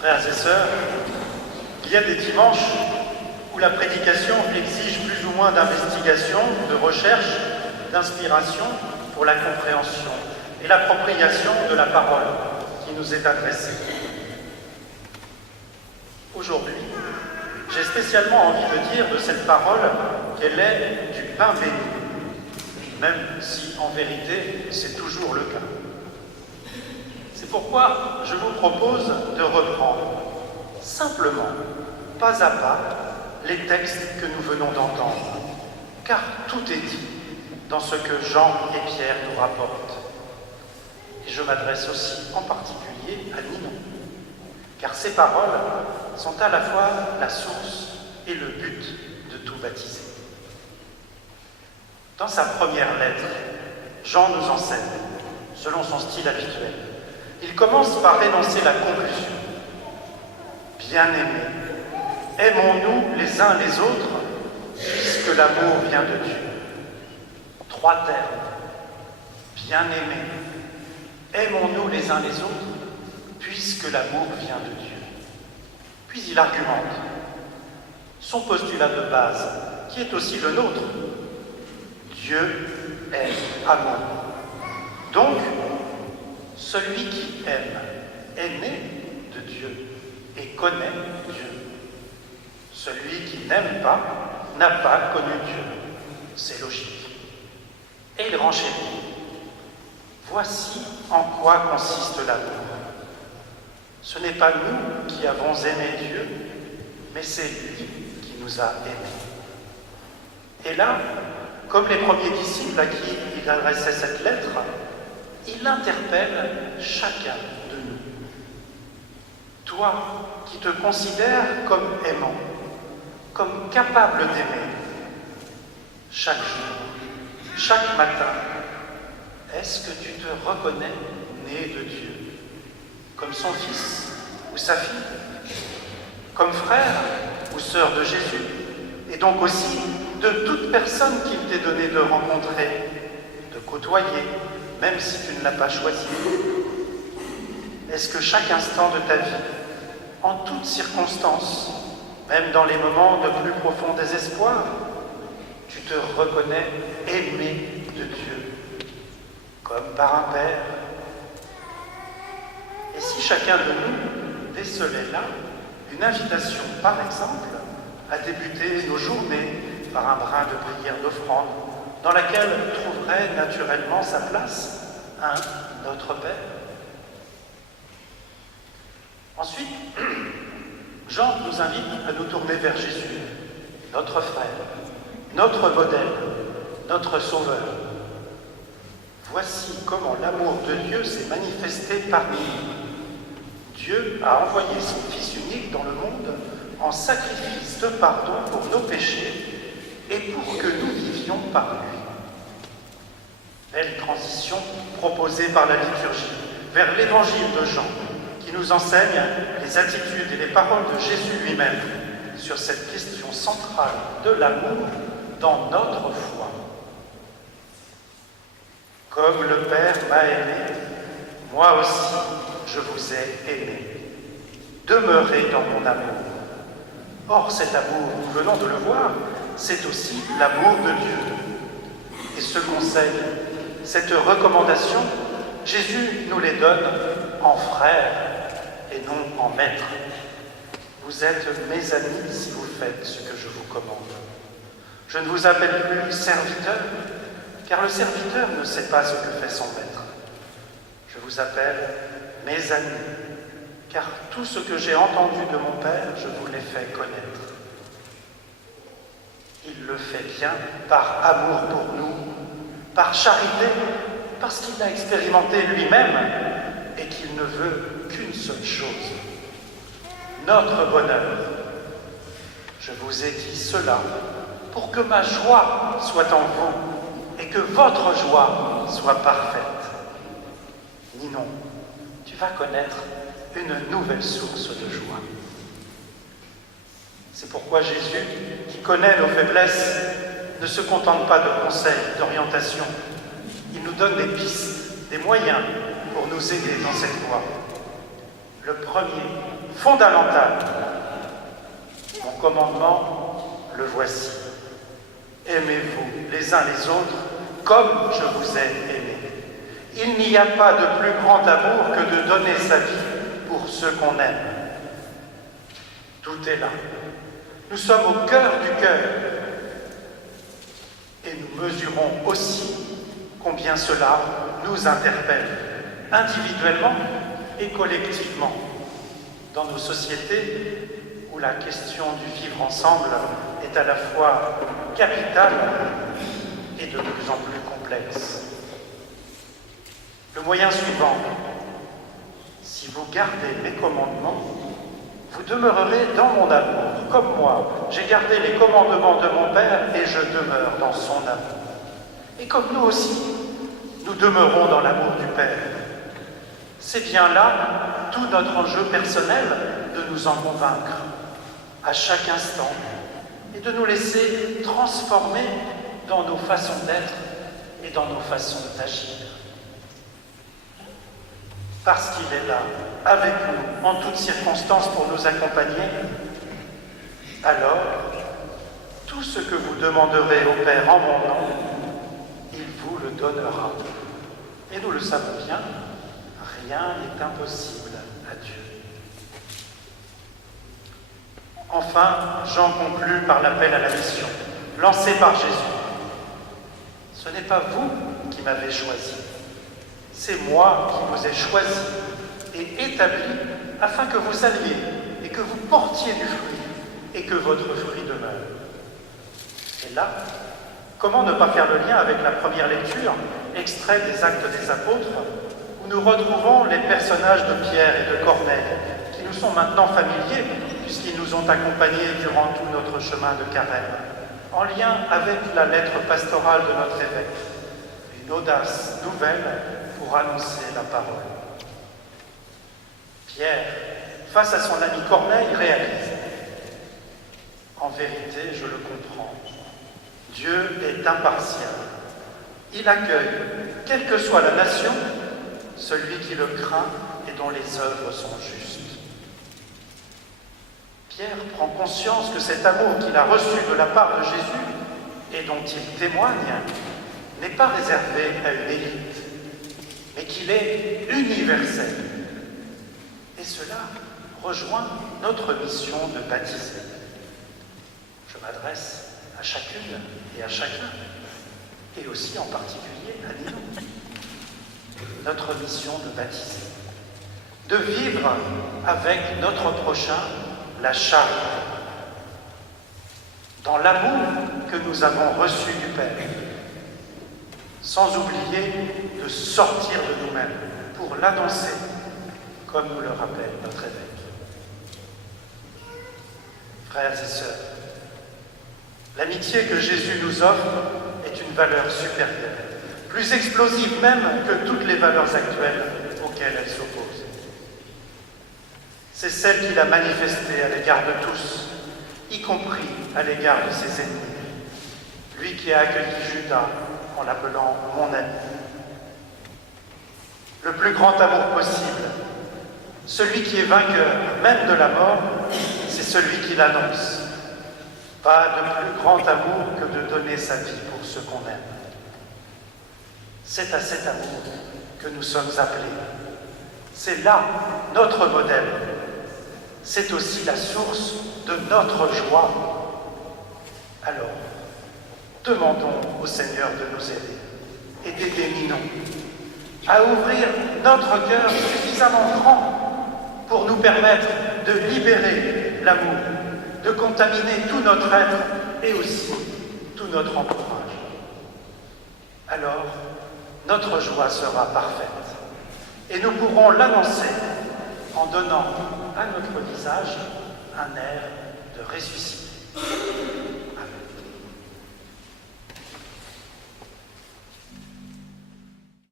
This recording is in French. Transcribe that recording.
Frères et sœurs, il y a des dimanches où la prédication exige plus ou moins d'investigation, de recherche, d'inspiration pour la compréhension et l'appropriation de la parole qui nous est adressée. Aujourd'hui, j'ai spécialement envie de dire de cette parole qu'elle est du pain béni, même si en vérité c'est toujours le cas. C'est pourquoi je vous propose de reprendre, simplement, pas à pas, les textes que nous venons d'entendre, car tout est dit dans ce que Jean et Pierre nous rapportent. Et je m'adresse aussi en particulier à Ninon, car ces paroles sont à la fois la source et le but de tout baptisé. Dans sa première lettre, Jean nous enseigne, selon son style habituel. Il commence par énoncer la conclusion. Bien-aimés, aimons-nous les uns les autres, puisque l'amour vient de Dieu. 3 termes. Bien-aimés, aimons-nous les uns les autres, puisque l'amour vient de Dieu. Puis il argumente son postulat de base, qui est aussi le nôtre. Dieu est amour. Donc, celui qui aime est né de Dieu et connaît Dieu. Celui qui n'aime pas n'a pas connu Dieu. C'est logique. Et il renchérit. Voici en quoi consiste l'amour. Ce n'est pas nous qui avons aimé Dieu, mais c'est lui qui nous a aimés. Et là, comme les premiers disciples à qui il adressait cette lettre, il interpelle chacun de nous. Toi qui te considères comme aimant, comme capable d'aimer, chaque jour, chaque matin, est-ce que tu te reconnais né de Dieu, comme son fils ou sa fille, comme frère ou sœur de Jésus, et donc aussi de toute personne qu'il t'est donné de rencontrer, de côtoyer, même si tu ne l'as pas choisi? Est-ce que chaque instant de ta vie, en toutes circonstances, même dans les moments de plus profond désespoir, tu te reconnais aimé de Dieu, comme par un père? Et si chacun de nous décelait là une invitation, par exemple, à débuter nos journées par un brin de prière d'offrande, dans laquelle trouverait naturellement sa place un Notre Père. Ensuite, Jean nous invite à nous tourner vers Jésus, notre frère, notre modèle, notre sauveur. Voici comment l'amour de Dieu s'est manifesté parmi nous. Dieu a envoyé son Fils unique dans le monde en sacrifice de pardon pour nos péchés et pour que nous vivions par lui. Belle transition proposée par la liturgie vers l'évangile de Jean, qui nous enseigne les attitudes et les paroles de Jésus lui-même sur cette question centrale de l'amour dans notre foi. Comme le Père m'a aimé, moi aussi je vous ai aimé. Demeurez dans mon amour. Or, cet amour, nous venons de le voir, c'est aussi l'amour de Dieu. Et ce conseil, cette recommandation, Jésus nous les donne en frère et non en maître. Vous êtes mes amis si vous faites ce que je vous commande. Je ne vous appelle plus serviteur, car le serviteur ne sait pas ce que fait son maître. Je vous appelle mes amis, car tout ce que j'ai entendu de mon Père, je vous l'ai fait connaître. Il le fait bien par amour pour nous, par charité, parce qu'il l'a expérimenté lui-même et qu'il ne veut qu'une seule chose, notre bonheur. Je vous ai dit cela pour que ma joie soit en vous et que votre joie soit parfaite. Ninon, tu vas connaître une nouvelle source de joie. C'est pourquoi Jésus, qui connaît nos faiblesses, ne se contente pas de conseils, d'orientation. Il nous donne des pistes, des moyens pour nous aider dans cette voie. Le premier, fondamentale. Mon commandement, le voici. Aimez-vous les uns les autres comme je vous ai aimés. Il n'y a pas de plus grand amour que de donner sa vie pour ceux qu'on aime. Tout est là. Nous sommes au cœur du cœur. Et nous mesurons aussi combien cela nous interpelle, individuellement et collectivement, dans nos sociétés où la question du vivre ensemble est à la fois capitale et de plus en plus complexe. Le moyen suivant, si vous gardez mes commandements, vous demeurerez dans mon amour, comme moi. J'ai gardé les commandements de mon Père et je demeure dans son amour. Et comme nous aussi, nous demeurons dans l'amour du Père. C'est bien là tout notre enjeu personnel de nous en convaincre, à chaque instant, et de nous laisser transformer dans nos façons d'être et dans nos façons d'agir. Parce qu'il est là, avec nous, en toutes circonstances pour nous accompagner, alors, tout ce que vous demanderez au Père en mon nom, il vous le donnera. Et nous le savons bien, rien n'est impossible à Dieu. Enfin, Jean conclut par l'appel à la mission, lancé par Jésus. Ce n'est pas vous qui m'avez choisi, c'est moi qui vous ai choisi et établi afin que vous alliez et que vous portiez du fruit et que votre fruit demeure. Et là, comment ne pas faire le lien avec la première lecture, extrait des Actes des Apôtres, où nous retrouvons les personnages de Pierre et de Corneille, qui nous sont maintenant familiers, puisqu'ils nous ont accompagnés durant tout notre chemin de Carême, en lien avec la lettre pastorale de notre évêque, une audace nouvelle pour annoncer la parole. Pierre, face à son ami Corneille, réalise « En vérité, je le comprends. Dieu est impartial. Il accueille, quelle que soit la nation, celui qui le craint et dont les œuvres sont justes. » Pierre prend conscience que cet amour qu'il a reçu de la part de Jésus et dont il témoigne n'est pas réservé à une élite, mais qu'il est universel. Et cela rejoint notre mission de baptiser. Je m'adresse à chacune et à chacun, et aussi en particulier à nous. Notre mission de baptiser, de vivre avec notre prochain la charité, dans l'amour que nous avons reçu du Père, sans oublier de sortir de nous-mêmes pour l'annoncer, comme nous le rappelle notre évêque. Frères et sœurs, l'amitié que Jésus nous offre est une valeur supérieure, plus explosive même que toutes les valeurs actuelles auxquelles elle s'oppose. C'est celle qu'il a manifestée à l'égard de tous, y compris à l'égard de ses ennemis. Lui qui a accueilli Judas en l'appelant « mon ami ». Le plus grand amour possible, celui qui est vainqueur même de la mort, c'est celui qui l'annonce. Pas de plus grand amour que de donner sa vie pour ceux qu'on aime. C'est à cet amour que nous sommes appelés. C'est là notre modèle. C'est aussi la source de notre joie. Alors, demandons au Seigneur de nous aider et d'aider Ninon à ouvrir notre cœur suffisamment grand pour nous permettre de libérer l'amour, de contaminer tout notre être et aussi tout notre entourage. Alors, notre joie sera parfaite et nous pourrons l'annoncer en donnant à notre visage un air de ressuscité.